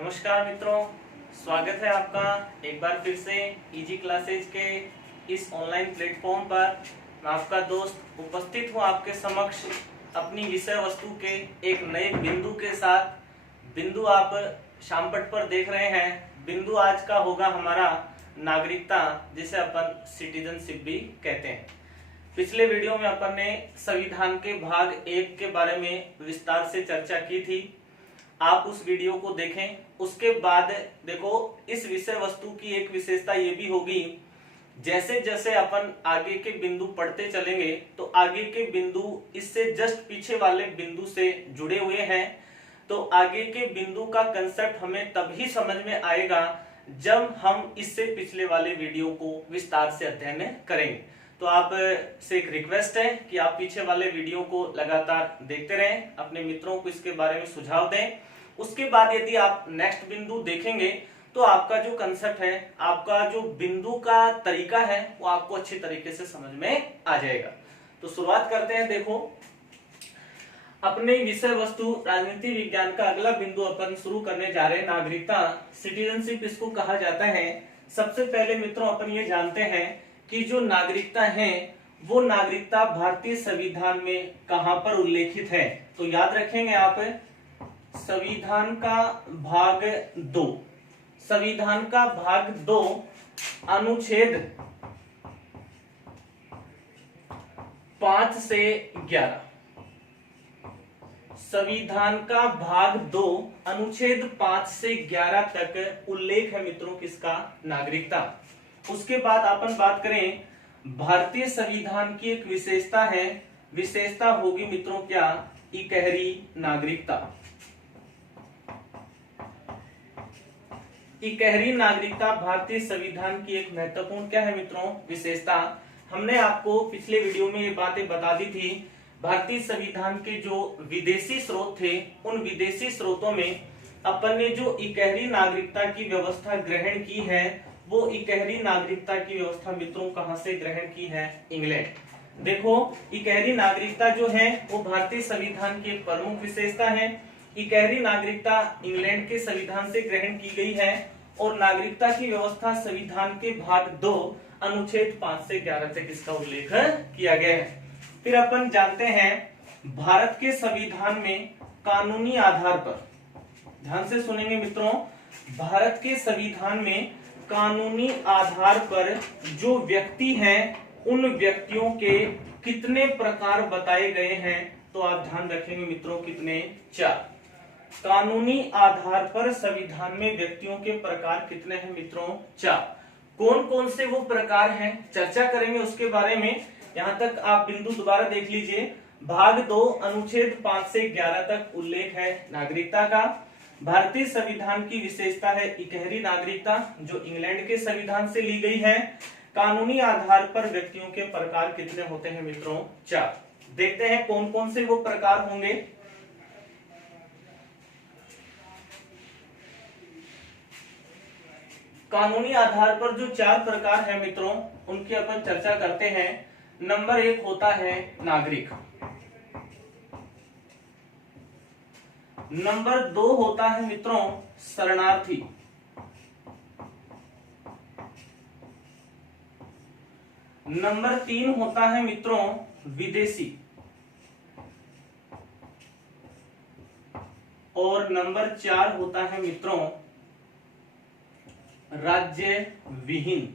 नमस्कार मित्रों, स्वागत है आपका एक बार फिर से इजी क्लासेज के इस ऑनलाइन प्लेटफॉर्म पर। मैं आपका दोस्त उपस्थित हूं आपके समक्ष अपनी विषय वस्तु के एक नए बिंदु के साथ। बिंदु आप शामपट पर देख रहे हैं। बिंदु आज का होगा हमारा नागरिकता, जिसे अपन सिटीजनशिप भी कहते हैं। पिछले वीडियो में अपन ने संविधान के भाग 1 के बारे में विस्तार से चर्चा की थी। आप उस वीडियो को देखें। उसके बाद देखो, इस विषय वस्तु की एक विशेषता ये भी होगी, जैसे जैसे अपन आगे के बिंदु पढ़ते चलेंगे तो आगे के बिंदु इससे जस्ट पीछे वाले बिंदु से जुड़े हुए हैं। तो आगे के बिंदु का कंसेप्ट हमें तभी समझ में आएगा जब हम इससे पिछले वाले वीडियो को विस्तार से अध्ययन करेंगे। तो आप से एक रिक्वेस्ट है कि आप पीछे वाले वीडियो को लगातार देखते रहें, अपने मित्रों को इसके बारे में सुझाव दें। उसके बाद यदि आप नेक्स्ट बिंदु देखेंगे तो आपका जो कंसेप्ट है, आपका जो बिंदु का तरीका है, वो आपको अच्छी तरीके से समझ में आ जाएगा। तो शुरुआत करते हैं। देखो, अपने विषय वस्तु राजनीति विज्ञान का अगला बिंदु अपन शुरू करने जा रहे हैं, नागरिकता, सिटीजनशिप इसको कहा जाता है। सबसे पहले मित्रों अपन ये जानते हैं कि जो नागरिकता है वो नागरिकता भारतीय संविधान में कहां पर उल्लेखित है। तो याद रखेंगे आप, संविधान का भाग 2, संविधान का भाग 2 अनुच्छेद 5 से 11, संविधान का भाग 2 अनुच्छेद 5 से 11 तक उल्लेख है मित्रों किसका, नागरिकता। उसके बाद अपन बात करें, भारतीय संविधान की एक विशेषता है, विशेषता होगी मित्रों क्या, इकहरी नागरिकता। इकहरी नागरिकता भारतीय संविधान की एक महत्वपूर्ण क्या है मित्रों, विशेषता। हमने आपको पिछले वीडियो में ये बातें बता दी थी। भारतीय संविधान के जो विदेशी स्रोत थे, उन विदेशी स्रोतों में अपन ने जो इकहरी नागरिकता की व्यवस्था ग्रहण की है, वो इकहरी नागरिकता की व्यवस्था मित्रों कहां से ग्रहण की है, इंग्लैंड। देखो, इकहरी नागरिकता जो है वो भारतीय संविधान की एक प्रमुख विशेषता है। इकहरी नागरिकता इंग्लैंड के संविधान से ग्रहण की गई है और नागरिकता की व्यवस्था संविधान के भाग 2 अनुच्छेद 5 से 11 तक इसका उल्लेख किया गया है। फिर अपन जानते हैं, भारत के संविधान में कानूनी आधार पर, ध्यान से सुनेंगे मित्रों, भारत के संविधान में कानूनी आधार पर जो व्यक्ति हैं, उन व्यक्तियों के कितने प्रकार बताए गए हैं। तो आप ध्यान रखेंगे मित्रों, कितने, 4। कानूनी आधार पर संविधान में व्यक्तियों के प्रकार कितने हैं मित्रों, 4। कौन कौन से वो प्रकार हैं, चर्चा करेंगे उसके बारे में। यहां तक आप बिंदु दोबारा देख लीजिए। भाग 2 अनुच्छेद 5 से 11 तक उल्लेख है नागरिकता का। भारतीय संविधान की विशेषता है इकहरी नागरिकता, जो इंग्लैंड के संविधान से ली गई है। कानूनी आधार पर व्यक्तियों के प्रकार कितने होते हैं मित्रों, 4। देखते हैं कौन कौन से वो प्रकार होंगे। कानूनी आधार पर जो 4 प्रकार है मित्रों, उनकी अपन चर्चा करते हैं। नंबर 1 होता है नागरिक। नंबर 2 होता है मित्रों शरणार्थी। नंबर 3 होता है मित्रों विदेशी। और नंबर 4 होता है मित्रों राज्य विहीन।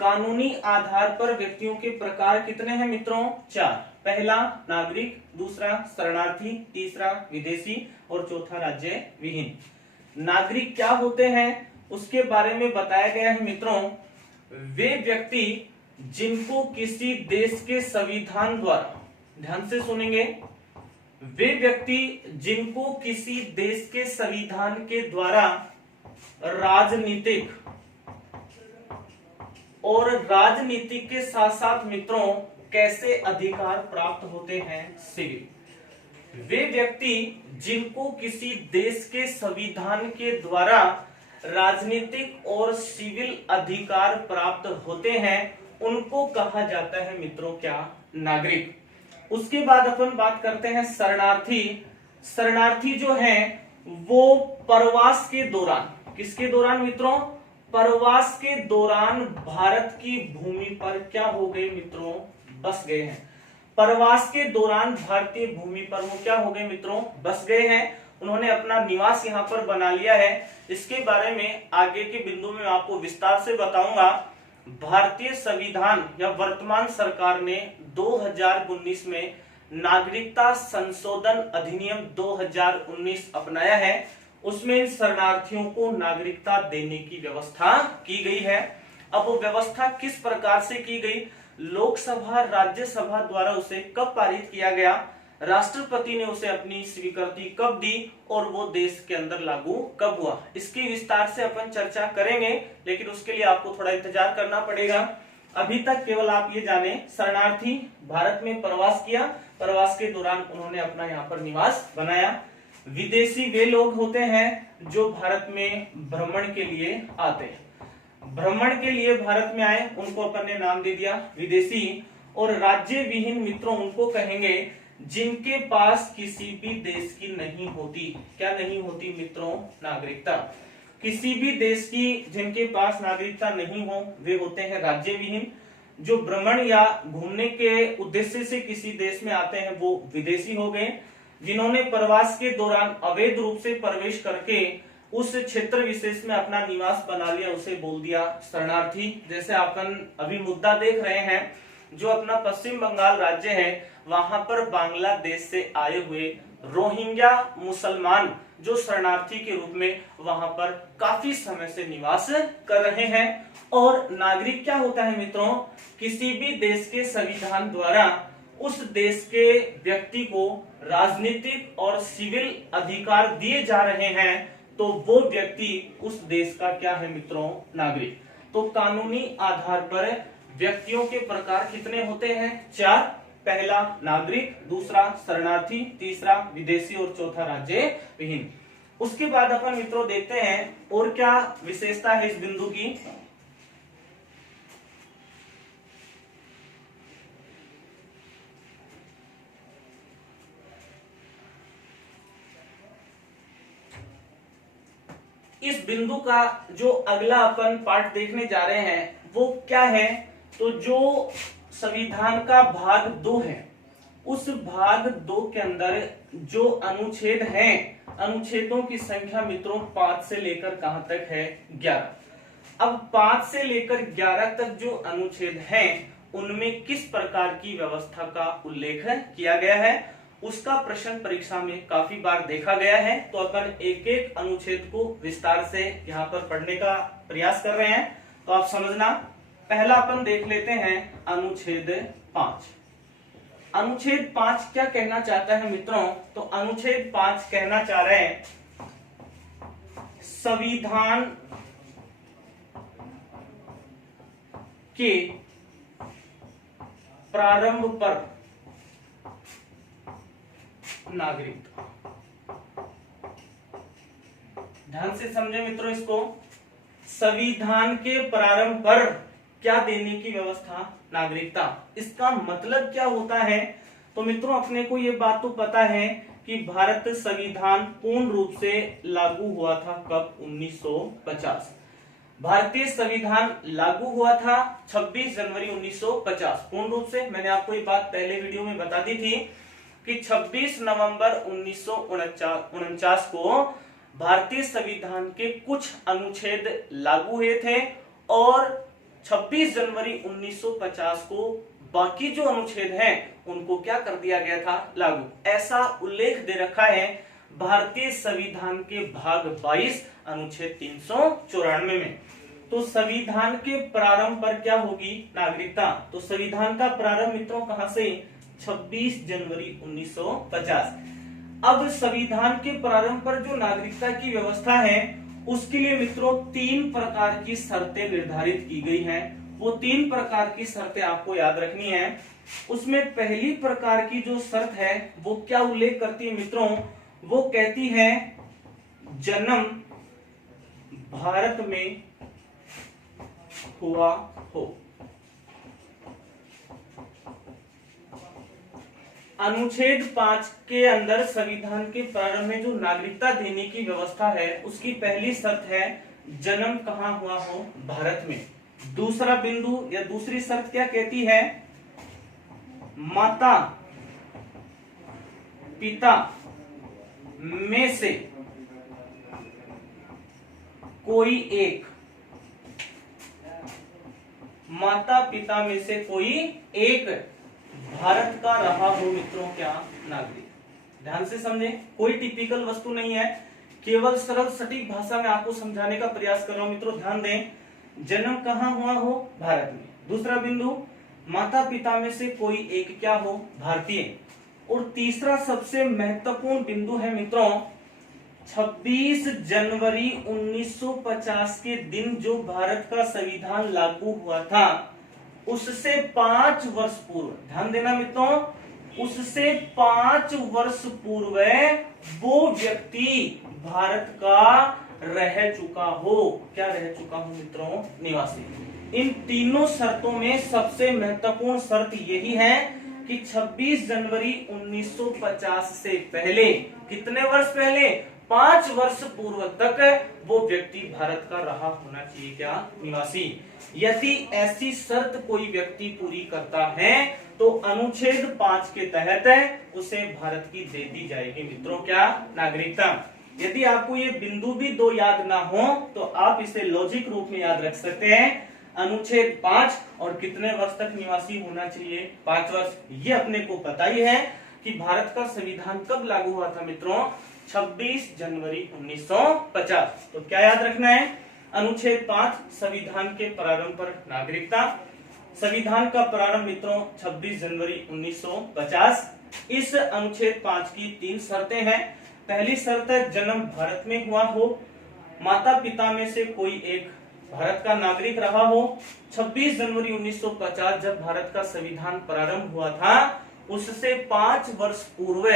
कानूनी आधार पर व्यक्तियों के प्रकार कितने हैं मित्रों, 4। पहला नागरिक, दूसरा शरणार्थी, तीसरा विदेशी और चौथा राज्य विहीन। नागरिक क्या होते हैं उसके बारे में बताया गया है मित्रों, वे व्यक्ति जिनको किसी देश के संविधान द्वारा, ध्यान से सुनेंगे, वे व्यक्ति जिनको किसी देश के संविधान के द्वारा राजनीतिक और राजनीतिक के साथ साथ मित्रों कैसे अधिकार प्राप्त होते हैं, सिविल। वे व्यक्ति जिनको किसी देश के संविधान के द्वारा राजनीतिक और सिविल अधिकार प्राप्त होते हैं, उनको कहा जाता है मित्रों क्या, नागरिक। उसके बाद अपन बात करते हैं शरणार्थी। शरणार्थी जो हैं वो प्रवास के दौरान, किसके दौरान मित्रों, प्रवास के दौरान भारत की भूमि पर क्या हो गए मित्रों, बस गए हैं। प्रवास के दौरान भारतीय भूमि पर वो क्या हो गए मित्रों, बस गए हैं, उन्होंने अपना निवास यहाँ पर बना लिया है। इसके बारे में आगे के बिंदु में आपको विस्तार से बताऊंगा। भारतीय संविधान या वर्तमान सरकार ने 2019 में नागरिकता संशोधन अधिनियम 2019 अपनाया है। उसमें शरणार्थियों को नागरिकता देने की व्यवस्था की गई है। अब वो व्यवस्था किस प्रकार से की गई, लोकसभा राज्यसभा द्वारा उसे कब पारित किया गया, राष्ट्रपति ने उसे अपनी स्वीकृति कब दी और वो देश के अंदर लागू कब हुआ, इसकी विस्तार से अपन चर्चा करेंगे। लेकिन उसके लिए आपको थोड़ा इंतजार करना पड़ेगा। अभी तक केवल आप ये जाने, शरणार्थी भारत में प्रवास किया, प्रवास के दौरान उन्होंने अपना यहाँ पर निवास बनाया। विदेशी वे लोग होते हैं जो भारत में भ्रमण के लिए आते हैं, भ्रमण के लिए भारत में आए, उनको अपन ने नाम दे दिया विदेशी। और राज्य विहीन मित्रों उनको कहेंगे जिनके पास किसी भी देश की नहीं होती, क्या नहीं होती मित्रों, नागरिकता। किसी भी देश की जिनके पास नागरिकता नहीं हो वे होते हैं राज्य विहीन। जो भ्रमण या घूमने के उद्देश्य से किसी देश में आते हैं वो विदेशी हो गए। जिन्होंने प्रवास के दौरान अवैध रूप से प्रवेश करके उस क्षेत्र विशेष में अपना निवास बना लिया उसे बोल दिया शरणार्थी। जैसे अपन अभी मुद्दा देख रहे हैं, जो अपना पश्चिम बंगाल राज्य है वहां पर बांग्लादेश से आए हुए रोहिंग्या मुसलमान जो शरणार्थी के रूप में वहां पर काफी समय से निवास कर रहे हैं। और नागरिक क्या होता है मित्रों, किसी भी देश के संविधान द्वारा उस देश के व्यक्ति को राजनीतिक और सिविल अधिकार दिए जा रहे हैं तो वो व्यक्ति उस देश का क्या है मित्रों, नागरिक। तो कानूनी आधार पर व्यक्तियों के प्रकार कितने होते हैं, 4। पहला नागरिक, दूसरा शरणार्थी, तीसरा विदेशी और चौथा राज्य विहीन। उसके बाद अपन मित्रों देखते हैं और क्या विशेषता है इस बिंदु की। इस बिंदु का जो अगला अपन पार्ट देखने जा रहे हैं वो क्या है, तो जो संविधान का भाग 2 है उस भाग 2 के अंदर जो अनुच्छेद हैं, अनुच्छेदों की संख्या मित्रों 5 से लेकर कहां तक है, 11। अब 5 से लेकर 11 तक जो अनुच्छेद हैं उनमें किस प्रकार की व्यवस्था का उल्लेख किया गया है उसका प्रश्न परीक्षा में काफी बार देखा गया है। तो अपन एक एक अनुच्छेद को विस्तार से यहाँ पर पढ़ने का प्रयास कर रहे हैं, तो आप समझना। पहला अपन देख लेते हैं अनुच्छेद 5। अनुच्छेद 5 क्या कहना चाहता है मित्रों, तो अनुच्छेद 5 कहना चाह रहे हैं संविधान के प्रारंभ पर नागरिकता। ध्यान से समझे मित्रों इसको, संविधान के प्रारंभ पर क्या देने की व्यवस्था, नागरिकता। इसका मतलब क्या होता है, तो मित्रों अपने को ये बात तो पता है कि भारत संविधान पूर्ण रूप से लागू हुआ था कब, 1950। भारतीय संविधान लागू हुआ था 26 जनवरी 1950 पूर्ण रूप से। मैंने आपको ये बात पहले वीडियो में बता दी थी कि 26 नवंबर 1949 को भारतीय संविधान के कुछ अनुच्छेद लागू हुए थे और 26 जनवरी 1950 को बाकी जो अनुच्छेद हैं उनको क्या कर दिया गया था, लागू। ऐसा उल्लेख दे रखा है भारतीय संविधान के भाग 22 अनुच्छेद 394 में। तो संविधान के प्रारंभ पर क्या होगी, नागरिकता। तो संविधान का प्रारंभ मित्रों कहां से, 26 जनवरी 1950। अब संविधान के प्रारंभ पर जो नागरिकता की व्यवस्था है उसके लिए मित्रों 3 प्रकार की शर्तें निर्धारित की गई हैं। वो 3 प्रकार की शर्तें आपको याद रखनी है। उसमें पहली प्रकार की जो शर्त है वो क्या उल्लेख करती है मित्रों, वो कहती है जन्म भारत में हुआ हो। अनुच्छेद 5 के अंदर संविधान के प्रारंभ में जो नागरिकता देने की व्यवस्था है उसकी पहली शर्त है जन्म कहां हुआ हो, भारत में। दूसरा बिंदु या दूसरी शर्त क्या कहती है, माता पिता में से कोई एक, माता पिता में से कोई एक भारत का रहा हो मित्रों क्या, नागरिक। ध्यान से समझें, कोई टिपिकल वस्तु नहीं है, केवल सरल सटीक भाषा में आपको समझाने का प्रयास कर रहा हूं मित्रों। ध्यान दें, जन्म कहां हुआ हो, भारत में। दूसरा बिंदु, माता पिता में से कोई एक क्या हो, भारतीय। और तीसरा सबसे महत्वपूर्ण बिंदु है मित्रों, 26 जनवरी 1950 के दिन जो भारत का संविधान लागू हुआ था उससे 5 वर्ष पूर्व, ध्यान देना मित्रों, उससे 5 वर्ष पूर्व वो व्यक्ति भारत का रह चुका हो, क्या रह चुका हो मित्रों, निवासी। इन तीनों शर्तों में सबसे महत्वपूर्ण शर्त यही है कि 26 जनवरी 1950 से पहले, कितने वर्ष पहले, 5 वर्ष पूर्व तक वो व्यक्ति भारत का रहा होना चाहिए, क्या, निवासी। यदि ऐसी शर्त कोई व्यक्ति पूरी करता है तो अनुच्छेद 5 के तहत उसे भारत की दे दी जाएगी मित्रों, क्या, नागरिकता। यदि आपको ये बिंदु भी दो याद ना हो तो आप इसे लॉजिक रूप में याद रख सकते हैं। अनुच्छेद 5 और कितने वर्ष तक निवासी होना चाहिए, 5 वर्ष। ये अपने को पता ही है कि भारत का संविधान कब लागू हुआ था मित्रों, 26 जनवरी 1950। तो क्या याद रखना है, अनुच्छेद 5 संविधान के प्रारंभ पर नागरिकता। संविधान का प्रारंभ मित्रों 26 जनवरी 1950। इस अनुच्छेद 5 की 3 शर्तें हैं। पहली शर्त है जन्म भारत में हुआ हो, माता पिता में से कोई एक भारत का नागरिक रहा हो। 26 जनवरी 1950 जब भारत का संविधान प्रारंभ हुआ था उससे 5 वर्ष पूर्व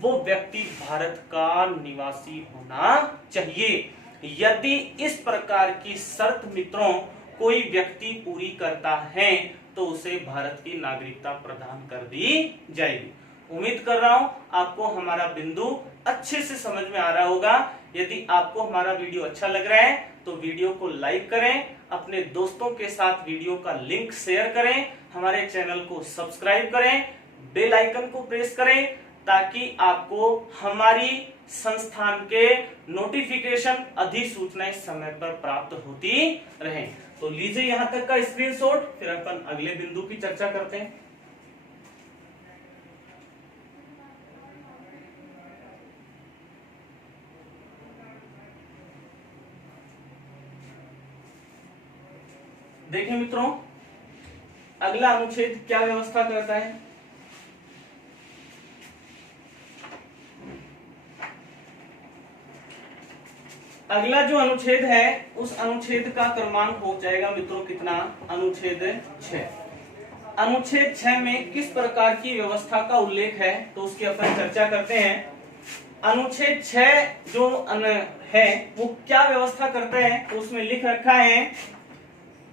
वो व्यक्ति भारत का निवासी होना चाहिए। यदि इस प्रकार की शर्त मित्रों कोई व्यक्ति पूरी करता है तो उसे भारत की नागरिकता प्रदान कर दी जाएगी। उम्मीद कर रहा हूं आपको हमारा बिंदु अच्छे से समझ में आ रहा होगा। यदि आपको हमारा वीडियो अच्छा लग रहा है तो वीडियो को लाइक करें, अपने दोस्तों के साथ वीडियो का लिंक शेयर करें, हमारे चैनल को सब्सक्राइब करें, बेल आइकन को प्रेस करें ताकि आपको हमारी संस्थान के नोटिफिकेशन, अधिसूचनाएं समय पर प्राप्त होती रहें। तो लीजिए यहां तक का स्क्रीनशॉट, फिर अपन अगले बिंदु की चर्चा करते हैं। देखिए मित्रों, अगला अनुच्छेद क्या व्यवस्था करता है। अगला जो अनुच्छेद है उस अनुच्छेद का क्रमांक हो जाएगा मित्रों कितना, अनुच्छेद 6। अनुच्छेद 6 में किस प्रकार की व्यवस्था का उल्लेख है तो उसकी अपन चर्चा करते हैं। अनुच्छेद 6 जो है वो क्या व्यवस्था करता है तो उसमें लिख रखा है,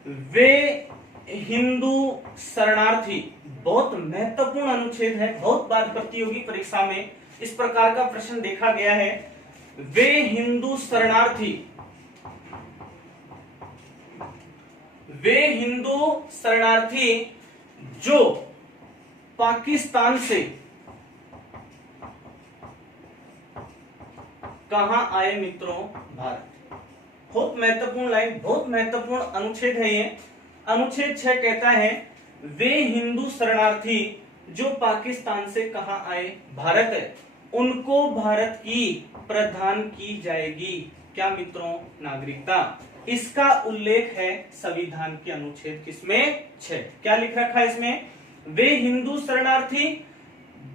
वे हिंदू शरणार्थी। बहुत महत्वपूर्ण अनुच्छेद है, बहुत बार प्रतियोगी परीक्षा में इस प्रकार का प्रश्न देखा गया है। वे हिंदू शरणार्थी, वे हिंदू शरणार्थी जो पाकिस्तान से कहां आए मित्रों, भारत। बहुत महत्वपूर्ण लाइन, बहुत महत्वपूर्ण अनुच्छेद है ये। अनुच्छेद 6 कहता है वे हिंदू शरणार्थी जो पाकिस्तान से कहां आए, भारत है, उनको भारत की प्रदान की जाएगी, क्या मित्रों, नागरिकता। इसका उल्लेख है संविधान के अनुच्छेद किसमें, 6। क्या लिख रखा है इसमें, वे हिंदू शरणार्थी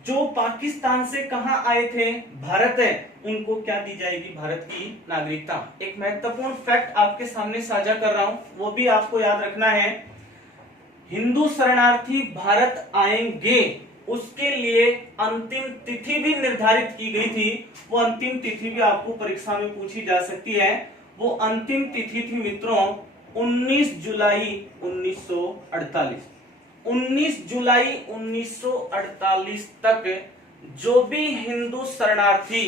जो पाकिस्तान से कहां आए थे, भारत है, उनको क्या दी जाएगी, भारत की नागरिकता। एक महत्वपूर्ण फैक्ट आपके सामने साझा कर रहा हूं, वो भी आपको याद रखना है। हिंदू शरणार्थी भारत आएंगे उसके लिए अंतिम तिथि भी निर्धारित की गई थी। वो अंतिम तिथि भी आपको परीक्षा में पूछी जा सकती है। वो अंतिम तिथि थी मित्रों 19 जुलाई 1948। 19 जुलाई 1948 तक जो भी हिंदू शरणार्थी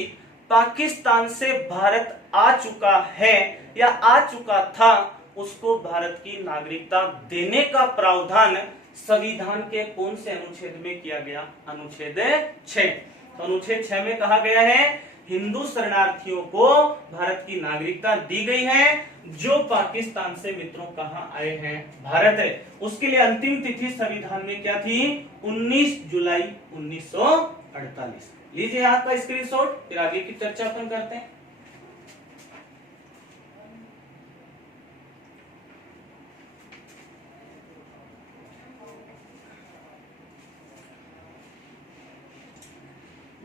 पाकिस्तान से भारत आ चुका है या आ चुका था, उसको भारत की नागरिकता देने का प्रावधान संविधान के कौन से अनुच्छेद में किया गया? अनुच्छेद 6। तो अनुच्छेद 6 में कहा गया है हिंदू शरणार्थियों को भारत की नागरिकता दी गई है जो पाकिस्तान से मित्रों कहां आए हैं? भारत है। उसके लिए अंतिम तिथि संविधान में क्या थी? 19 जुलाई 1948। लीजिए आपका स्क्रीनशॉट, फिर आगे की चर्चा अपन करते हैं।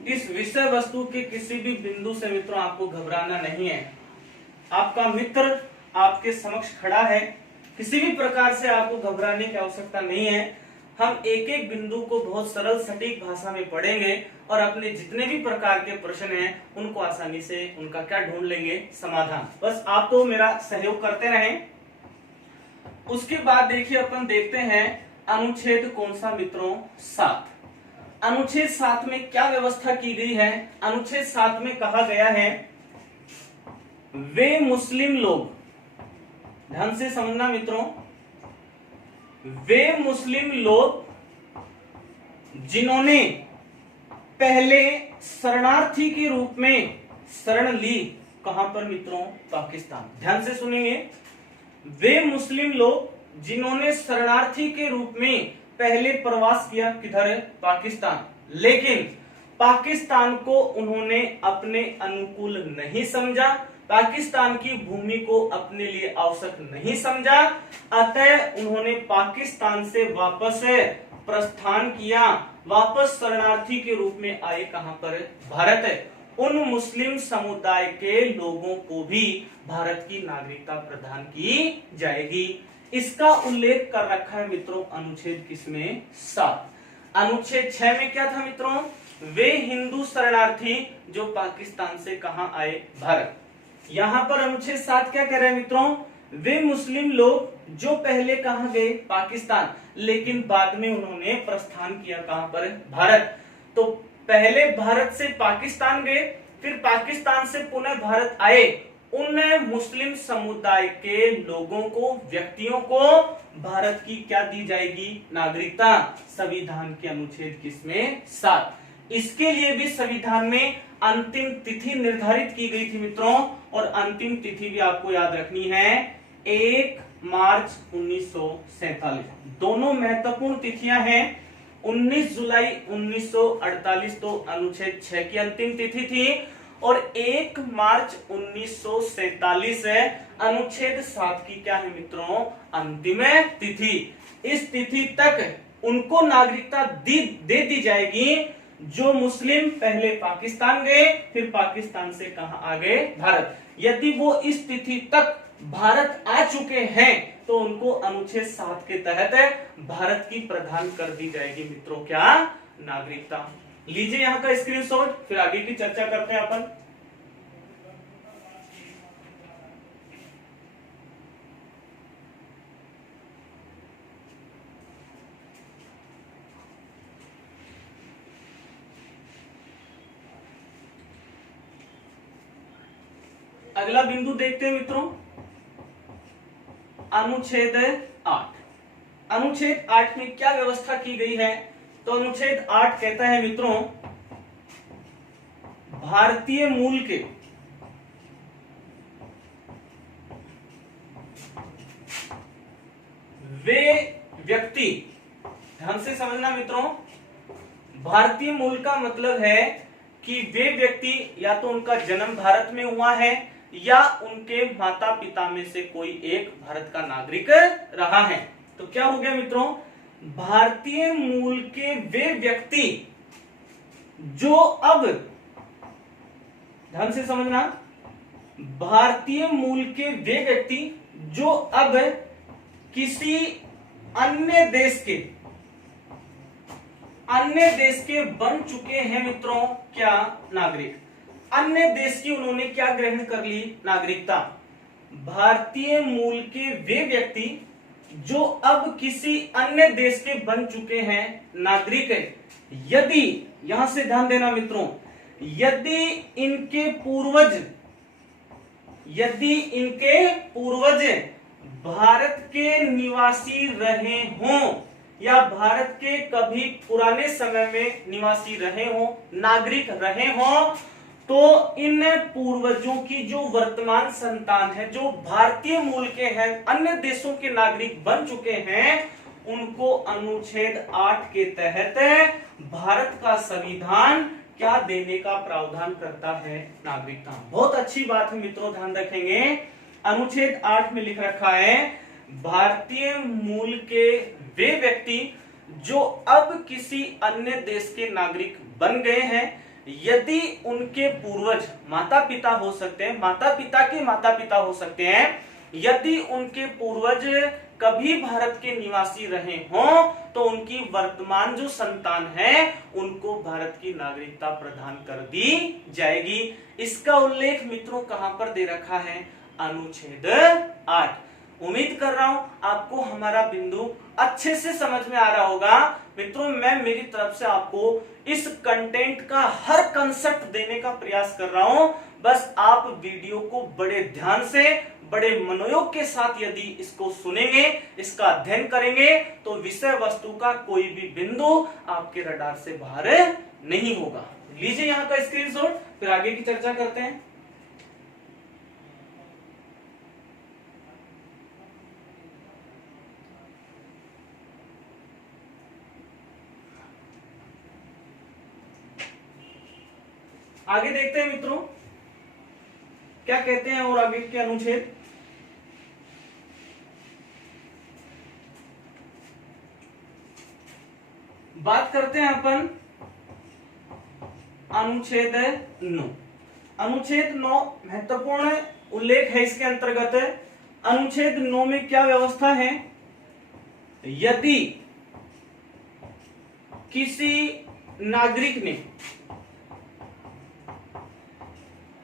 इस विषय वस्तु के किसी भी बिंदु से मित्रों आपको घबराना नहीं है। आपका मित्र आपके समक्ष खड़ा है, किसी भी प्रकार से आपको घबराने की आवश्यकता नहीं है। हम एक एक बिंदु को बहुत सरल सटीक भाषा में पढ़ेंगे और अपने जितने भी प्रकार के प्रश्न हैं उनको आसानी से उनका क्या ढूंढ लेंगे? समाधान। बस आप तो मेरा सहयोग करते रहें। उसके बाद देखिए अपन देखते हैं अनुच्छेद कौन सा मित्रों? 7। अनुच्छेद 7 में क्या व्यवस्था की गई है? अनुच्छेद 7 में कहा गया है वे मुस्लिम लोग, ध्यान से समझना मित्रों, वे मुस्लिम लोग जिन्होंने पहले शरणार्थी के रूप में शरण ली, कहां पर मित्रों? पाकिस्तान। ध्यान से सुनेंगे, वे मुस्लिम लोग जिन्होंने शरणार्थी के रूप में पहले प्रवास किया, किधर? पाकिस्तान। लेकिन पाकिस्तान को उन्होंने अपने अनुकूल नहीं समझा, पाकिस्तान की भूमि को अपने लिए आवश्यक नहीं समझा, अतः उन्होंने पाकिस्तान से वापस प्रस्थान किया, वापस शरणार्थी के रूप में आए, कहां पर? भारत है। उन मुस्लिम समुदाय के लोगों को भी भारत की नागरिकता प्रदान की जाएगी। इसका उल्लेख कर रखा है मित्रों अनुच्छेद किसमें? 7। अनुच्छेद 6 में क्या था मित्रों? वे हिंदू शरणार्थी जो पाकिस्तान से कहां आए? भारत। यहां पर अनुच्छेद 7 क्या कह रहे हैं मित्रों? वे मुस्लिम लोग जो पहले कहां गए? पाकिस्तान, लेकिन बाद में उन्होंने प्रस्थान किया, कहां पर? भारत। तो पहले भारत से पाकिस्तान गए, फिर पाकिस्तान से पुनः भारत आए, उन मुस्लिम समुदाय के लोगों को, व्यक्तियों को भारत की क्या दी जाएगी? नागरिकता। संविधान के अनुच्छेद किसमें? 7। इसके लिए भी संविधान में अंतिम तिथि निर्धारित की गई थी मित्रों, और अंतिम तिथि भी आपको याद रखनी है 1 मार्च 1947। दोनों महत्वपूर्ण तिथियां हैं। 19 जुलाई 1948 तो अनुच्छेद 6 की अंतिम तिथि थी, और 1 मार्च 1947 है अनुच्छेद 7 की क्या है मित्रों? अंतिम तिथि। इस तिथि तक उनको नागरिकता दे दी जाएगी जो मुस्लिम पहले पाकिस्तान गए, फिर पाकिस्तान से कहां आ गए? भारत। यदि वो इस तिथि तक भारत आ चुके हैं तो उनको अनुच्छेद 7 के तहत भारत की प्रदान कर दी जाएगी मित्रों क्या? नागरिकता। लीजिए यहां का स्क्रीनशॉट, फिर आगे की चर्चा करते हैं अपन। अगला बिंदु देखते हैं मित्रों, अनुच्छेद 8। अनुच्छेद 8 में क्या व्यवस्था की गई है? तो अनुच्छेद 8 कहता है मित्रों, भारतीय मूल के वे व्यक्ति, ध्यान से समझना मित्रों, भारतीय मूल का मतलब है कि वे व्यक्ति या तो उनका जन्म भारत में हुआ है या उनके माता पिता में से कोई एक भारत का नागरिक रहा है। तो क्या हो गया मित्रों? भारतीय मूल के वे व्यक्ति जो अब, ध्यान से समझना, भारतीय मूल के वे व्यक्ति जो अब किसी अन्य देश के बन चुके हैं मित्रों क्या? नागरिक। अन्य देश की उन्होंने क्या ग्रहण कर ली? नागरिकता। भारतीय मूल के वे व्यक्ति जो अब किसी अन्य देश के बन चुके हैं नागरिक है, यदि, यहां से ध्यान देना मित्रों, यदि इनके पूर्वज भारत के निवासी रहे हों या भारत के कभी पुराने समय में निवासी रहे हों, नागरिक रहे हों, तो इन पूर्वजों की जो वर्तमान संतान है, जो भारतीय मूल के हैं, अन्य देशों के नागरिक बन चुके हैं, उनको अनुच्छेद 8 के तहत भारत का संविधान क्या देने का प्रावधान करता है? नागरिकता। बहुत अच्छी बात है मित्रों, ध्यान रखेंगे। अनुच्छेद 8 में लिख रखा है, भारतीय मूल के वे व्यक्ति जो अब किसी अन्य देश के नागरिक बन गए हैं, यदि उनके पूर्वज माता पिता हो सकते हैं, माता पिता के माता पिता हो सकते हैं, यदि उनके पूर्वज कभी भारत के निवासी रहे हों, तो उनकी वर्तमान जो संतान है उनको भारत की नागरिकता प्रदान कर दी जाएगी। इसका उल्लेख मित्रों कहां पर दे रखा है? अनुच्छेद 8। उम्मीद कर रहा हूं आपको हमारा बिंदु अच्छे से समझ में आ रहा होगा। मित्रों, मैं मेरी तरफ से आपको इस कंटेंट का हर कंसेप्ट देने का प्रयास कर रहा हूं। बस आप वीडियो को बड़े ध्यान से, बड़े मनोयोग के साथ यदि इसको सुनेंगे, इसका अध्ययन करेंगे, तो विषय वस्तु का कोई भी बिंदु आपके रडार से बाहर नहीं होगा। लीजिए यहां का स्क्रीनशॉट, फिर आगे की चर्चा करते हैं। आगे देखते हैं मित्रों क्या कहते हैं और आगे के अनुच्छेद। बात करते हैं अपन अनुच्छेद 9। अनुच्छेद 9 महत्वपूर्ण उल्लेख है इसके अंतर्गत। अनुच्छेद 9 में क्या व्यवस्था है? यदि किसी नागरिक ने,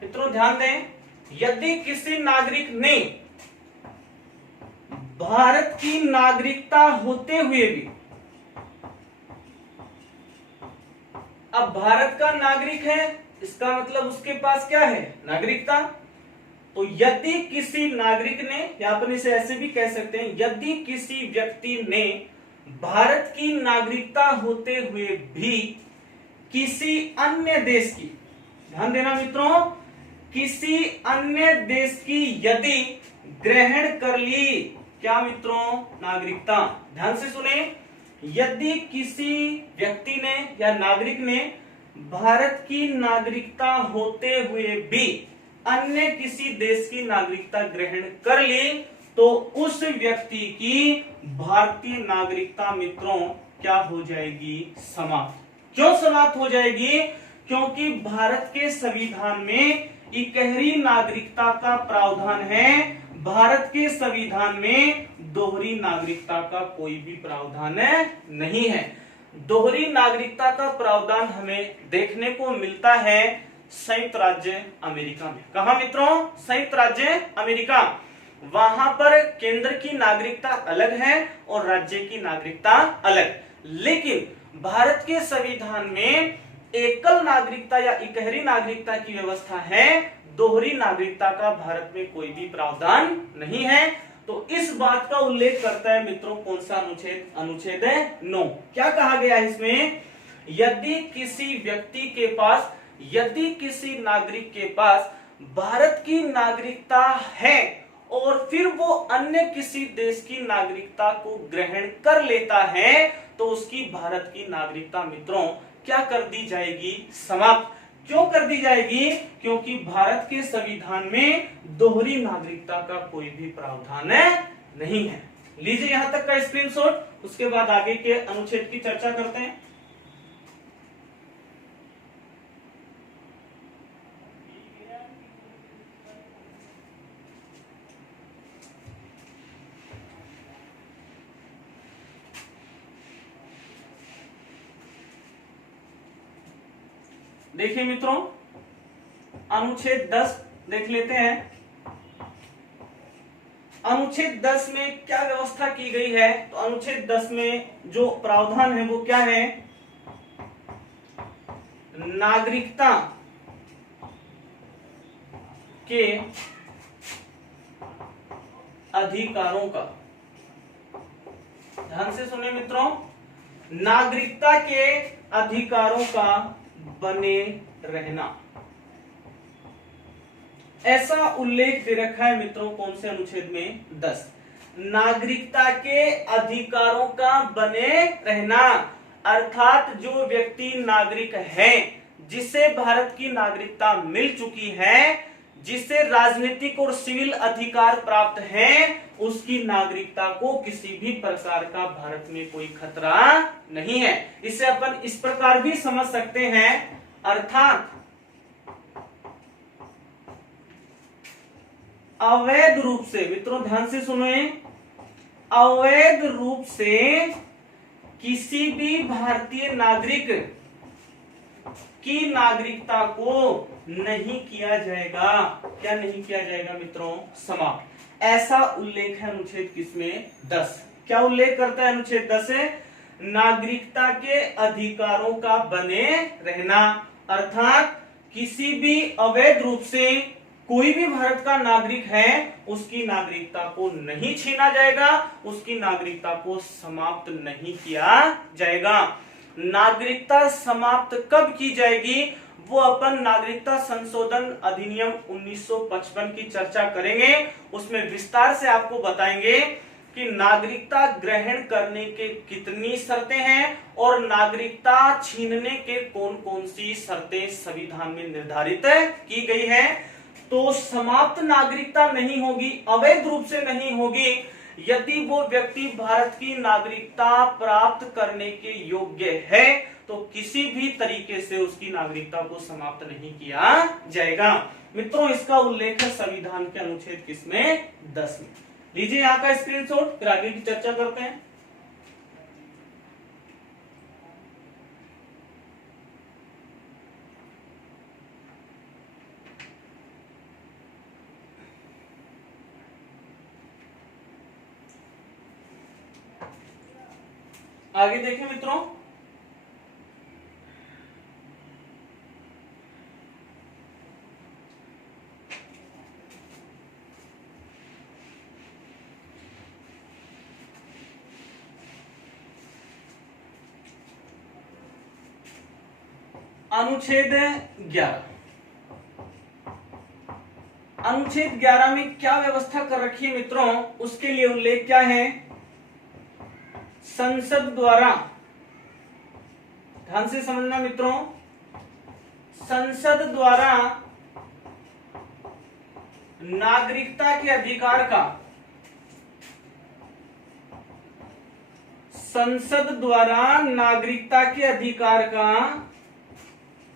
मित्रों ध्यान दें, यदि किसी नागरिक ने भारत की नागरिकता होते हुए भी, अब भारत का नागरिक है, इसका मतलब उसके पास क्या है? नागरिकता। तो यदि किसी नागरिक ने, या अपन इसे ऐसे भी कह सकते हैं, यदि किसी व्यक्ति ने भारत की नागरिकता होते हुए भी किसी अन्य देश की, ध्यान देना मित्रों, किसी अन्य देश की यदि ग्रहण कर ली, क्या मित्रों? नागरिकता। ध्यान से सुने, यदि किसी व्यक्ति ने या नागरिक ने भारत की नागरिकता होते हुए भी अन्य किसी देश की नागरिकता ग्रहण कर ली, तो उस व्यक्ति की भारतीय नागरिकता मित्रों क्या हो जाएगी? समाप्त। क्यों समाप्त हो जाएगी? क्योंकि भारत के संविधान में इकहरी नागरिकता का प्रावधान है। भारत के संविधान में दोहरी नागरिकता का कोई भी प्रावधान नहीं है। दोहरी नागरिकता का प्रावधान हमें देखने को मिलता है संयुक्त राज्य अमेरिका में। कहा मित्रों? संयुक्त राज्य अमेरिका। वहां पर केंद्र की नागरिकता अलग है और राज्य की नागरिकता अलग, लेकिन भारत के संविधान में एकल नागरिकता या इकहरी नागरिकता की व्यवस्था है। दोहरी नागरिकता का भारत में कोई भी प्रावधान नहीं है। तो इस बात का उल्लेख करता है मित्रों कौन सा अनुच्छेद? अनुच्छेद 9। क्या कहा गया है इसमें? यदि किसी व्यक्ति के पास, यदि किसी नागरिक के पास भारत की नागरिकता है और फिर वो अन्य किसी देश की नागरिकता को ग्रहण कर लेता है, तो उसकी भारत की नागरिकता मित्रों क्या कर दी जाएगी? समाप्त। क्यों कर दी जाएगी? क्योंकि भारत के संविधान में दोहरी नागरिकता का कोई भी प्रावधान नहीं है। लीजिए यहां तक का स्क्रीनशॉट, उसके बाद आगे के अनुच्छेद की चर्चा करते हैं। देखिए मित्रों, अनुच्छेद 10 देख लेते हैं। अनुच्छेद 10 में क्या व्यवस्था की गई है? तो अनुच्छेद 10 में जो प्रावधान है वो क्या है? नागरिकता के अधिकारों का, ध्यान से सुनिए मित्रों, नागरिकता के अधिकारों का बने रहना, ऐसा उल्लेख दे रखा है मित्रों। कौन से अनुच्छेद में? 10। नागरिकता के अधिकारों का बने रहना, अर्थात जो व्यक्ति नागरिक है, जिसे भारत की नागरिकता मिल चुकी है, जिसे राजनीतिक और सिविल अधिकार प्राप्त हैं, उसकी नागरिकता को किसी भी प्रकार का भारत में कोई खतरा नहीं है। इसे अपन इस प्रकार भी समझ सकते हैं, अर्थात अवैध रूप से, मित्रों ध्यान से सुनिए, अवैध रूप से किसी भी भारतीय नागरिक की नागरिकता को नहीं किया जाएगा। क्या नहीं किया जाएगा मित्रों? समाप्त। ऐसा उल्लेख है अनुच्छेद किसमें? 10। क्या उल्लेख करता है अनुच्छेद 10 है? नागरिकता के अधिकारों का बने रहना, अर्थात किसी भी अवैध रूप से कोई भी भारत का नागरिक है, उसकी नागरिकता को नहीं छीना जाएगा, उसकी नागरिकता को समाप्त नहीं किया जाएगा। नागरिकता समाप्त कब की जाएगी वो अपन नागरिकता संशोधन अधिनियम 1955 की चर्चा करेंगे। उसमें विस्तार से आपको बताएंगे कि नागरिकता ग्रहण करने के कितनी शर्तें हैं और नागरिकता छीनने के कौन कौन सी शर्तें संविधान में निर्धारित की गई है। तो समाप्त नागरिकता नहीं होगी, अवैध रूप से नहीं होगी, यदि वो व्यक्ति भारत की नागरिकता प्राप्त करने के योग्य है तो किसी भी तरीके से उसकी नागरिकता को समाप्त नहीं किया जाएगा। मित्रों इसका उल्लेख है संविधान के अनुच्छेद किसमें? 10 में। लीजिए यहाँ का स्क्रीनशॉट, फिर आगे की चर्चा करते हैं। आगे देखें मित्रों, अनुच्छेद 11। अनुच्छेद 11 में क्या व्यवस्था कर रखी है मित्रों? उसके लिए उल्लेख क्या है? संसद द्वारा, ध्यान से समझना मित्रों, संसद द्वारा नागरिकता के अधिकार का, संसद द्वारा नागरिकता के अधिकार का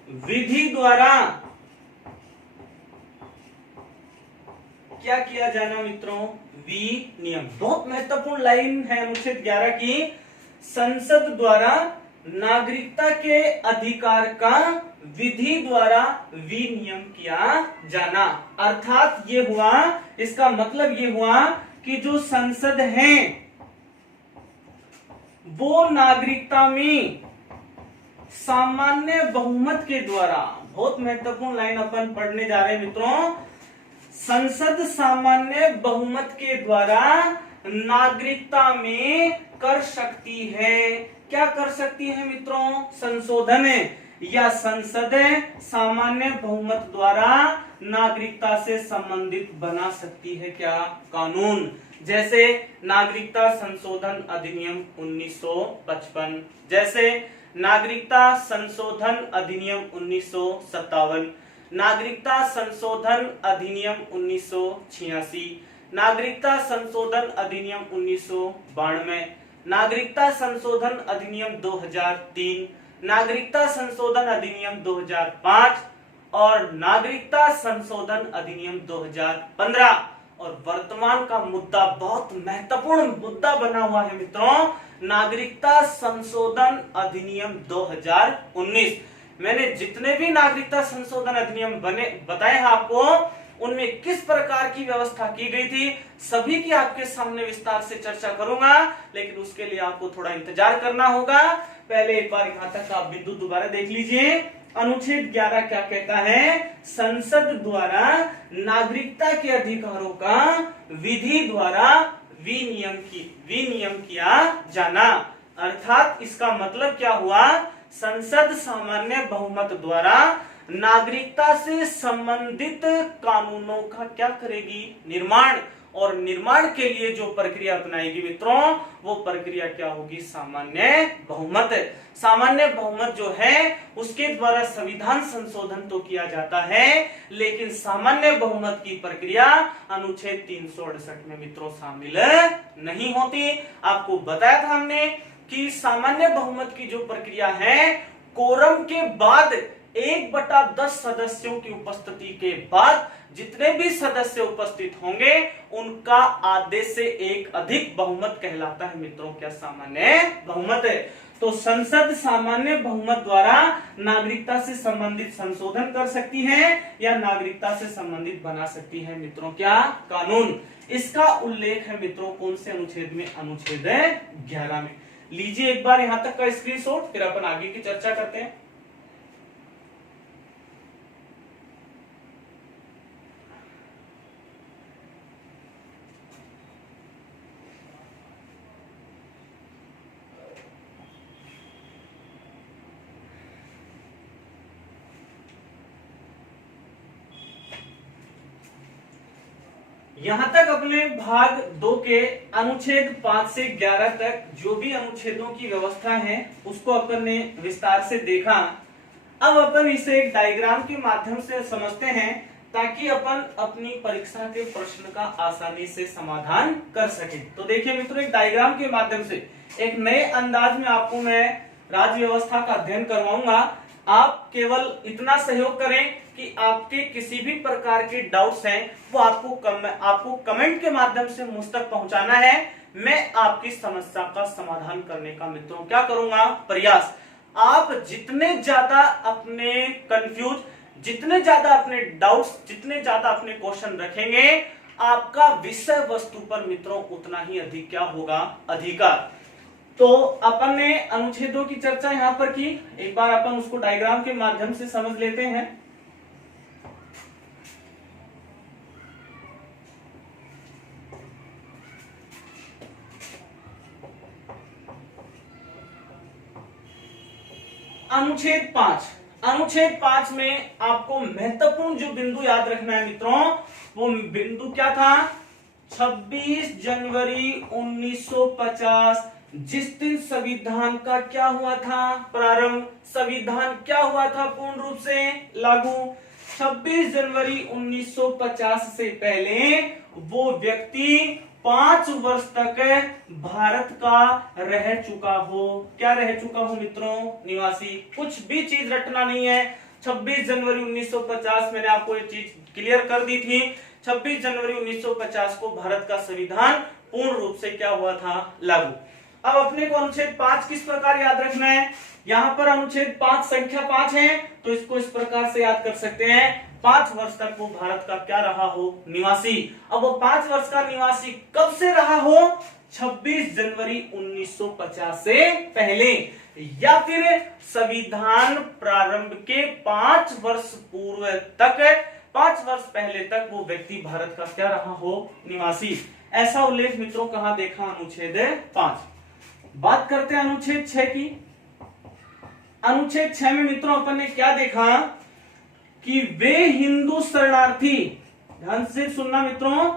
विधि द्वारा क्या किया जाना मित्रों? विनियम। बहुत महत्वपूर्ण लाइन है अनुच्छेद 11 की, संसद द्वारा नागरिकता के अधिकार का विधि द्वारा विनियम किया जाना। अर्थात ये हुआ, इसका मतलब ये हुआ कि जो संसद है वो नागरिकता में सामान्य बहुमत के द्वारा, बहुत महत्वपूर्ण लाइन अपन पढ़ने जा रहे हैं मित्रों, संसद सामान्य बहुमत के द्वारा नागरिकता में कर सकती है। क्या कर सकती है मित्रों? संशोधन, या संसद सामान्य बहुमत द्वारा नागरिकता से संबंधित बना सकती है क्या? कानून। जैसे नागरिकता संशोधन अधिनियम 1955, जैसे नागरिकता संशोधन अधिनियम 1957, नागरिकता संशोधन अधिनियम 1986, नागरिकता संशोधन अधिनियम 1992, नागरिकता संशोधन अधिनियम 2003, नागरिकता संशोधन अधिनियम 2005 और नागरिकता संशोधन अधिनियम 2015। और वर्तमान का मुद्दा, बहुत महत्वपूर्ण मुद्दा बना हुआ है मित्रों, नागरिकता संशोधन अधिनियम 2019। मैंने जितने भी नागरिकता संशोधन अधिनियम बने बताए हैं आपको, उनमें किस प्रकार की व्यवस्था की गई थी, सभी की आपके सामने विस्तार से चर्चा करूंगा। लेकिन उसके लिए आपको थोड़ा इंतजार करना होगा। पहले एक बार यहां तक आप बिंदु दोबारा देख लीजिए। अनुच्छेद 11 क्या कहता है? संसद द्वारा नागरिकता के अधिकारों का विधि द्वारा विनियम किया जाना। अर्थात इसका मतलब क्या हुआ? संसद सामान्य बहुमत द्वारा नागरिकता से संबंधित कानूनों का क्या करेगी? निर्माण। और निर्माण के लिए जो प्रक्रिया अपनाएगी मित्रों, वो प्रक्रिया क्या होगी? सामान्य बहुमत। सामान्य बहुमत जो है उसके द्वारा संविधान संशोधन तो किया जाता है, लेकिन सामान्य बहुमत की प्रक्रिया अनुच्छेद 368 में मित्रों शामिल नहीं होती। आपको बताया था हमने कि सामान्य बहुमत की जो प्रक्रिया है, कोरम के बाद 1/10 सदस्यों की उपस्थिति के बाद जितने भी सदस्य उपस्थित होंगे उनका आधे से एक अधिक बहुमत कहलाता है मित्रों क्या? सामान्य बहुमत। तो संसद सामान्य बहुमत द्वारा नागरिकता से संबंधित संशोधन कर सकती है या नागरिकता से संबंधित बना सकती है मित्रों क्या? कानून। इसका उल्लेख है मित्रों कौन से अनुच्छेद में? अनुच्छेद 11 में। लीजिए एक बार यहां तक का स्क्रीनशॉट, फिर अपन आगे की चर्चा करते हैं। यहां तक अपने भाग 2 के अनुच्छेद 5 से 11 तक जो भी अनुच्छेदों की व्यवस्था है उसको अपन ने विस्तार से देखा। अब अपन इसे एक डायग्राम के माध्यम से समझते हैं ताकि अपन अपनी परीक्षा के प्रश्न का आसानी से समाधान कर सके। तो देखिए मित्रों, एक डायग्राम के माध्यम से एक नए अंदाज में आपको मैं राज्य व्यवस्था का अध्ययन करवाऊंगा। आप केवल इतना सहयोग करें कि आपके किसी भी प्रकार के डाउट्स हैं वो आपको कमेंट के माध्यम से मुझ तक पहुंचाना है। मैं आपकी समस्या का समाधान करने का मित्रों क्या करूंगा? प्रयास। आप जितने ज्यादा अपने कंफ्यूज, जितने ज्यादा अपने डाउट्स, जितने ज्यादा अपने क्वेश्चन रखेंगे, आपका विषय वस्तु पर मित्रों उतना ही अधिक क्या होगा? अधिकार। तो अपन ने अनुच्छेदों की चर्चा यहां पर की। एक बार अपन उसको डायग्राम के माध्यम से समझ लेते हैं। अनुच्छेद 5। अनुच्छेद 5 में आपको महत्वपूर्ण जो बिंदु याद रखना है मित्रों, वो बिंदु क्या था? 26 जनवरी 1950 जिस दिन संविधान का क्या हुआ था? प्रारंभ। संविधान क्या हुआ था? पूर्ण रूप से लागू। 26 जनवरी 1950 से पहले वो व्यक्ति 5 वर्ष तक भारत का रह चुका हो। क्या रह चुका हो मित्रों? निवासी। कुछ भी चीज रटना नहीं है। 26 जनवरी 1950 मैंने आपको ये चीज क्लियर कर दी थी। 26 जनवरी 1950 को भारत का संविधान पूर्ण रूप से क्या हुआ था? लागू। अब अपने को अनुच्छेद 5 किस प्रकार याद रखना है? यहाँ पर अनुच्छेद 5 संख्या 5 है, तो इसको इस प्रकार से याद कर सकते हैं। 5 वर्ष तक वो भारत का क्या रहा हो? निवासी। अब वो 5 वर्ष का निवासी कब से रहा हो? 26 जनवरी 1950 से पहले, या फिर संविधान प्रारंभ के 5 वर्ष पूर्व तक, 5 वर्ष पहले तक वो व्यक्ति भारत का क्या रहा हो? निवासी। ऐसा उल्लेख मित्रों कहां देखा? अनुच्छेद 5। बात करते हैं अनुच्छेद 6 की। अनुच्छेद 6 में मित्रों अपन ने क्या देखा कि वे हिंदू शरणार्थी, ध्यान से सुनना मित्रों,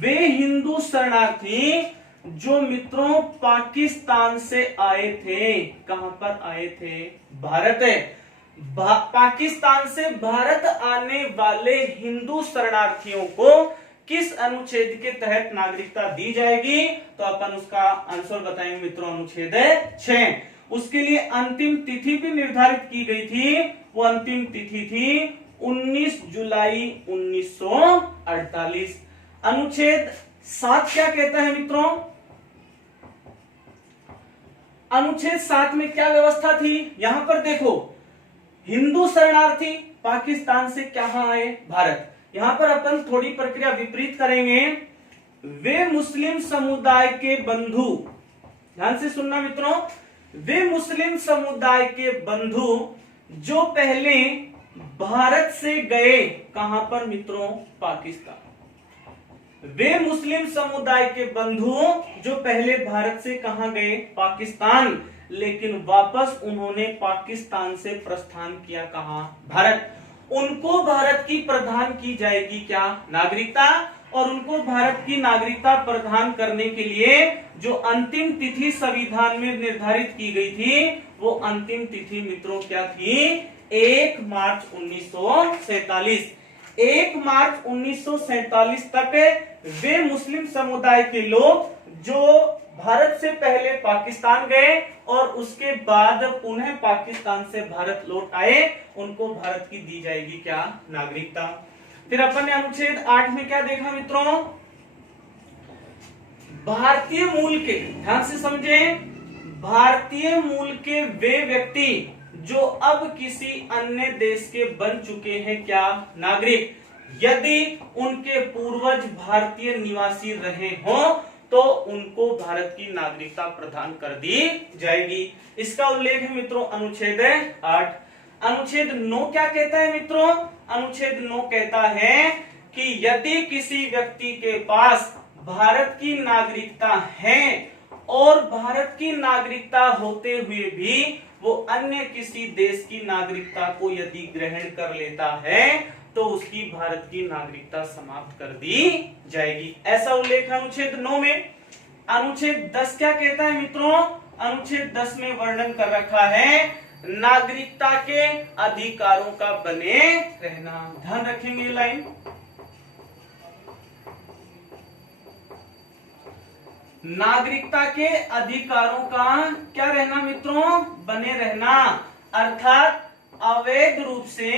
वे हिंदू शरणार्थी जो मित्रों पाकिस्तान से आए थे। कहां पर आए थे? भारत। पाकिस्तान से भारत आने वाले हिंदू शरणार्थियों को किस अनुच्छेद के तहत नागरिकता दी जाएगी? तो अपन उसका आंसर बताएंगे मित्रों, अनुच्छेद 6। उसके लिए अंतिम तिथि भी निर्धारित की गई थी। वो अंतिम तिथि थी 19 जुलाई 1948। अनुच्छेद 7 क्या कहता है मित्रों? अनुच्छेद 7 में क्या व्यवस्था थी? यहां पर देखो, हिंदू शरणार्थी पाकिस्तान से कहां आए? भारत। यहां पर अपन थोड़ी प्रक्रिया विपरीत करेंगे। वे मुस्लिम समुदाय के बंधु, ध्यान से सुनना मित्रों, वे मुस्लिम समुदाय के बंधु जो पहले भारत से गए, कहां पर मित्रों, पाकिस्तान। वे मुस्लिम समुदाय के बंधु जो पहले भारत से कहां गए, पाकिस्तान, लेकिन वापस उन्होंने पाकिस्तान से प्रस्थान किया, कहां, भारत। उनको भारत की प्रदान की जाएगी क्या, नागरिकता, और उनको भारत की नागरिकता प्रदान करने के लिए जो अंतिम तिथि संविधान में निर्धारित की गई थी, वो अंतिम तिथि मित्रों क्या थी, 1 मार्च 1947। 1 मार्च 1947 तक वे मुस्लिम समुदाय के लोग जो भारत से पहले पाकिस्तान गए और उसके बाद पुनः पाकिस्तान से भारत लौट आए, उनको भारत की दी जाएगी क्या, नागरिकता। फिर अपन ने अनुच्छेद 8 में क्या देखा मित्रों, भारतीय मूल के, ध्यान से समझे, भारतीय मूल के वे व्यक्ति जो अब किसी अन्य देश के बन चुके हैं क्या, नागरिक, यदि उनके पूर्वज भारतीय निवासी रहे हों तो उनको भारत की नागरिकता प्रदान कर दी जाएगी। इसका उल्लेख है मित्रों अनुच्छेद 8। अनुच्छेद 9 क्या कहता है मित्रों, अनुच्छेद 9 कहता है कि यदि किसी व्यक्ति के पास भारत की नागरिकता है और भारत की नागरिकता होते हुए भी वो अन्य किसी देश की नागरिकता को यदि ग्रहण कर लेता है तो उसकी भारत की नागरिकता समाप्त कर दी जाएगी, ऐसा उल्लेख है अनुच्छेद 9 में। अनुच्छेद 10 क्या कहता है मित्रों, अनुच्छेद 10 में वर्णन कर रखा है नागरिकता के अधिकारों का बने रहना। ध्यान रखेंगे लाइन, नागरिकता के अधिकारों का क्या रहना मित्रों, बने रहना, अर्थात अवैध रूप से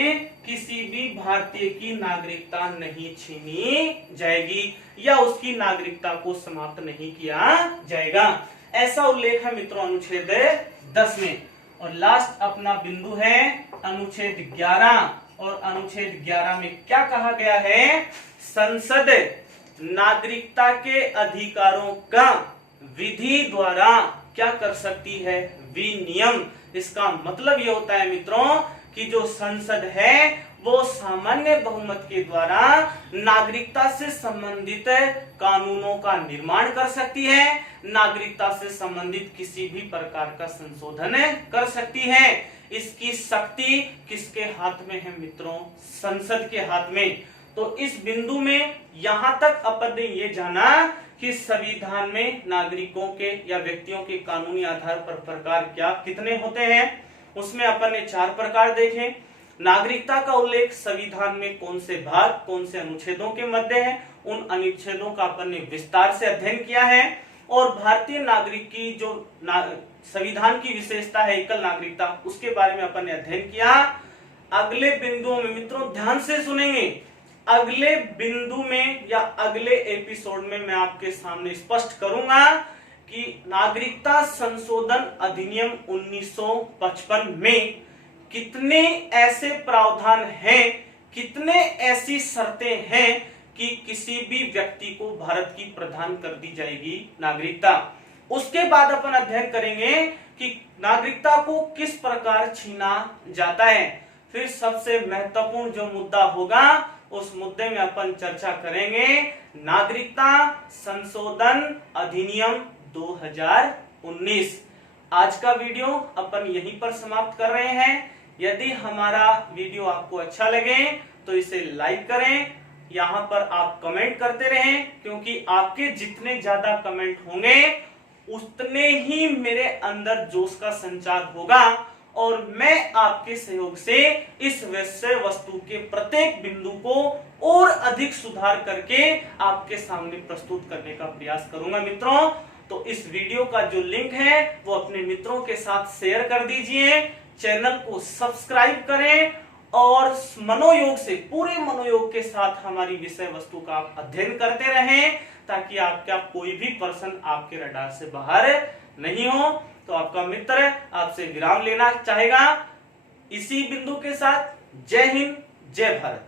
किसी भी भारतीय की नागरिकता नहीं छीनी जाएगी या उसकी नागरिकता को समाप्त नहीं किया जाएगा, ऐसा उल्लेख है मित्रों अनुच्छेद 10 में। और लास्ट अपना बिंदु है अनुच्छेद 11, और अनुच्छेद 11 में क्या कहा गया है, संसद नागरिकता के अधिकारों का विधि द्वारा क्या कर सकती है, विनियम। इसका मतलब ये होता है मित्रों कि जो संसद है वो सामान्य बहुमत के द्वारा नागरिकता से संबंधित कानूनों का निर्माण कर सकती है, नागरिकता से संबंधित किसी भी प्रकार का संशोधन कर सकती है। इसकी शक्ति किसके हाथ में है मित्रों, संसद के हाथ में। तो इस बिंदु में यहां तक अपन ने ये जाना कि संविधान में नागरिकों के या व्यक्तियों के कानूनी आधार पर प्रकार क्या कितने होते हैं, उसमें अपन ने 4 प्रकार देखे। नागरिकता का उल्लेख संविधान में कौन से भाग कौन से अनुच्छेदों के मध्य है, उन अनुच्छेदों का अपन ने विस्तार से अध्ययन किया है। और भारतीय नागरिक की जो संविधान की विशेषता है एकल नागरिकता, उसके बारे में अपन ने अध्ययन किया। अगले बिंदुओं में मित्रों ध्यान से सुनेंगे, अगले बिंदु में या अगले एपिसोड में मैं आपके सामने स्पष्ट करूंगा कि नागरिकता संशोधन अधिनियम 1955 में कितने ऐसे प्रावधान हैं, कितने ऐसी शर्तें हैं कि किसी भी व्यक्ति को भारत की प्रदान कर दी जाएगी नागरिकता। उसके बाद अपन अध्ययन करेंगे कि नागरिकता को किस प्रकार छीना जाता है। फिर सबसे महत्वपूर्ण जो मुद्दा होगा उस मुद्दे में अपन चर्चा करेंगे नागरिकता संशोधन अधिनियम 2019। आज का वीडियो अपन यहीं पर समाप्त कर रहे हैं। यदि हमारा वीडियो आपको अच्छा लगे तो इसे लाइक करें, यहाँ पर आप कमेंट करते रहें, क्योंकि आपके जितने ज्यादा कमेंट होंगे उतने ही मेरे अंदर जोश का संचार होगा और मैं आपके सहयोग से इस विषय वस्तु के प्रत्येक बिंदु को और अधिक सुधार करके आपके सामने प्रस्तुत करने का प्रयास करूंगा मित्रों। तो इस वीडियो का जो लिंक है वो अपने मित्रों के साथ शेयर कर दीजिए, चैनल को सब्सक्राइब करें और मनोयोग से, पूरे मनोयोग के साथ हमारी विषय वस्तु का आप अध्ययन करते रहें ताकि आपका कोई भी प्रश्न आपके रडार से बाहर नहीं हो। तो आपका मित्र आपसे विराम लेना चाहेगा इसी बिंदु के साथ। जय हिंद, जय भारत।